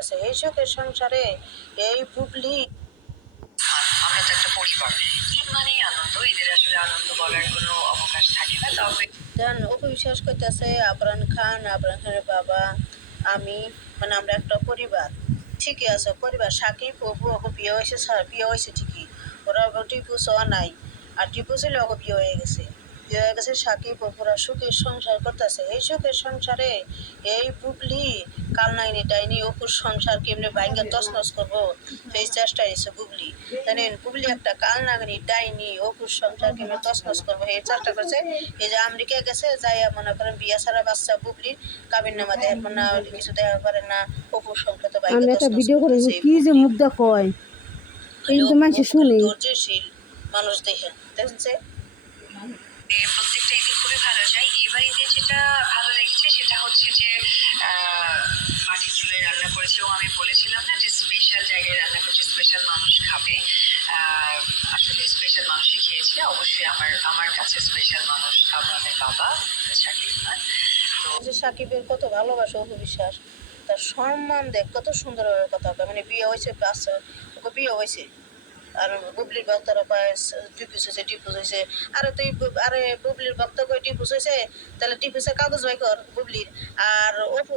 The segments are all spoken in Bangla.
আছে এই সুখের সংসারে এই বুবলি। আমরা তো একটা পরিবার। ঈদ মানেই আনন্দ। ঈদের আসলে আনন্দ বলার কোনো অবকাশ থাকে না। তবে দেন অপু বিশ্বাস করতেছে আবরান খানের বাবা আমি, মানে আমরা একটা পরিবার। ঠিকই আছে পরিবার। সাকিব অপু ওকে বিয়ে হয়েছে ঠিকই। ওরা টিপু ছোঁয়া নাই, আর টিপু ছিল ওকে বিয়ে হয়ে গেছে। বিয়ে হয়ে গেছে সাকিব অপুরা সুখের সংসার করতেছে এই সুখের সংসারে এই বুবলি কাল নাইনি ডাইনি অপুর সংসার কেমনে বাইঙ্গা তছনছ করবো সেই চেষ্টা এসে বুবলি। জানেন বুবলি একটা কাল নাগনি ডাইনি অপুর সংসার কেমনে তছনছ করবো এই চেষ্টা করছে। এই যে আমেরিকা গেছে যাই মনে করেন বিয়া ছাড়া বাচ্চা বুবলির কাবিন নামা দেয় না, কিছু দেওয়া পারে না, অপুর সংসার তো বাইঙ্গা আমি একটা তছনছ ভিডিও করে করতেছে এই কি যে বুবলি। মুদ্রা কয় হলে এই তো মানুষ শুনে ধৈর্যশীল মানুষ দেখেন দেখছে। প্রত্যেকটা ঈদই খুবই ভালো যায়। এবার ঈদে যেটা ভালো লেগেছে সেটা হচ্ছে যে মাটির চুলায় রান্না করেছি এবং আমি বলেছিলাম না যে স্পেশাল জায়গায় রান্না করছি, স্পেশাল মানুষ খাবে। আসলে স্পেশাল মানুষই খেয়েছে। অবশ্যই আমার কাছে স্পেশাল মানুষ আবরামের বাবা শাকিব খান। যে সাকিবের কত ভালোবাসা অপু বিশ্বাস, তার সম্মান দেখ কত সুন্দরভাবে কথা বলে। মানে বিয়ে হয়েছে বাচ্চা, ওকে বিয়ে হয়েছে। আর বুবলির ভক্তরা পায় ডিপুস হয়েছে। আরে তুই আরে বুবলির ভক্ত কই ডিপুস হয়েছে, তাহলে ডিপুসের কাগজ বাই কর বুবলির। আর অপু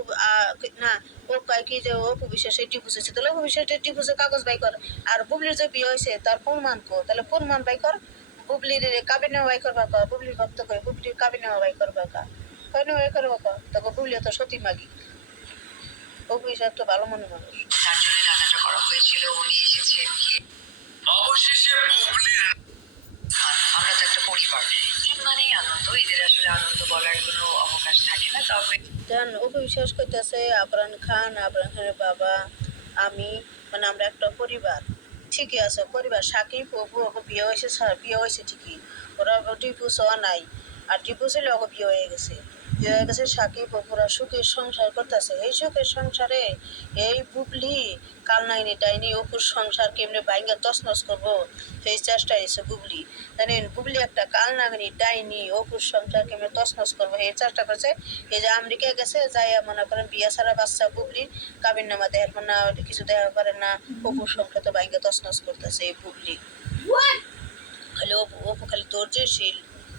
না, ও কয় কি যে অপু বিশ্বাসের ডিপুস হয়েছে, তাহলে অপু বিশ্বাসের ডিপুসের কাগজ বাই কর। আর বুবলির যে বিয়ে হয়েছে তার প্রমাণ কো, তাহলে প্রমাণ বাই কর। বুবলির কাবিনে বাই করবা কা, বুবলির ভক্ত কই বুবলির কাবিনে বাই করবা কা, কয় বাই করবা কা, তখন বুবলি তো সতী মাগি। অপু বিশ্বাস তো ভালো মনে মানুষ। তার জন্য রান্নাটা করা হয়েছিল, উনি এসেছেন খেয়ে অবশেষে বুবলির। আমরা তো একটা পরিবার। ঈদ মানেই আনন্দ। ঈদের আসলে আনন্দ বলার কোনো অবকাশ থাকে না। তবে দেন অপু বিশ্বাস করতেছে আবরান খানের বাবা আমি, মানে আমরা একটা পরিবার। ঠিকই আছে পরিবার। সাকিব অপু ওকে বিয়ে হয়েছে ঠিকই। ওরা টিপু ছোঁয়া নাই, আর টিপু ছিল ওকে বিয়ে হয়ে গেছে। বিয়ে হয়ে গেছে সাকিব অপুরা সুখের সংসার করতেছে এই সুখের সংসারে এই বুবলি কাল নাইনি ডাইনি অপুর সংসার কেমনে বাইঙ্গা তছনছ করবো সেই চেষ্টা এসে বুবলি। জানেন বুবলি একটা কাল নাগনি ডাইনি অপুর সংসার কেমনে তছনছ করবো এই চেষ্টা করছে। এই যে আমেরিকা গেছে যাই মনে করেন বিয়া ছাড়া বাচ্চা বুবলির কাবিন নামা দেয় না, কিছু দেওয়া পারে না, অপুর সংসার তো বাইঙ্গা তছনছ করতেছে এই বুবলি। খালি অপু খালি ধৈর্যশীল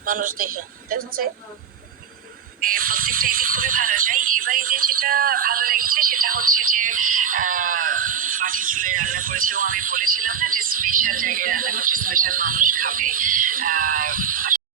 মানুষ দেখেন দেখছে। প্রত্যেকটা ঈদই খুবই ভালো যায়। এবার ঈদে যেটা ভালো লেগেছে সেটা হচ্ছে যে মাটির চুলায় রান্না করেছি এবং আমি বলেছিলাম না যে স্পেশাল জায়গায় রান্না করছি, স্পেশাল মানুষ খাবে।